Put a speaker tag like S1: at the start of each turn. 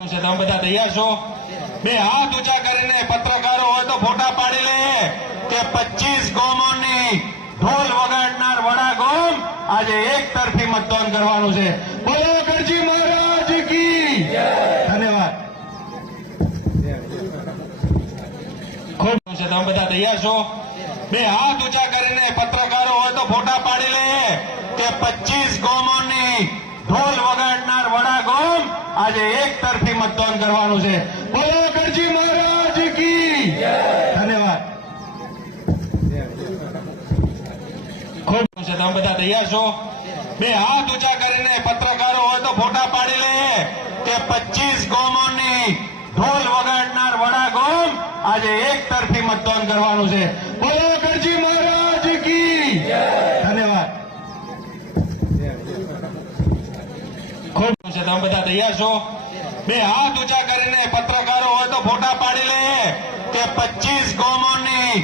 S1: છે, તમે બધા તૈયાર છો? બે હાથ ઊંચા કરીને પત્રકારો હોય તો ફોટા પાડી લે કે પચીસ ગોમોની ઢોલ વગાડનાર વડા ગોમ આજે એક તરફી મતદાન કરવાનું છે. બોલો કરજી મહારાજ કી ધન્યવાદ. ખૂબ છે, તમે બધા તૈયાર છો? બે હાથ ઊંચા કરીને પત્રકારો હોય તો ફોટા પાડી લે કે પચીસ ગોમોની ઢોલ વગાડનાર વડા ગોમ આજે એક તરફી મતદાન કરવાનું છે. બોલો કરજી મહારાજ કી ધન્યવાદ. ખૂબ છે. તમે બધા તૈયાર છો? બે હાથ ઊંચા કરીને પત્રકારો હોય તો ફોટા પાડી લે. કે પચીસ ગોમોની ઢોલ વગાડનાર વડા ગોમ આજે એક તરફી મતદાન કરવાનું છે. બોલો ગરજી મહારાજ કી ધન્યવાદ. તમે બધા તૈયાર છો? બે હાથ ઊંચા કરીને પત્રકારો હોય તો ફોટા પાડી લે કે પચીસ ગોમોની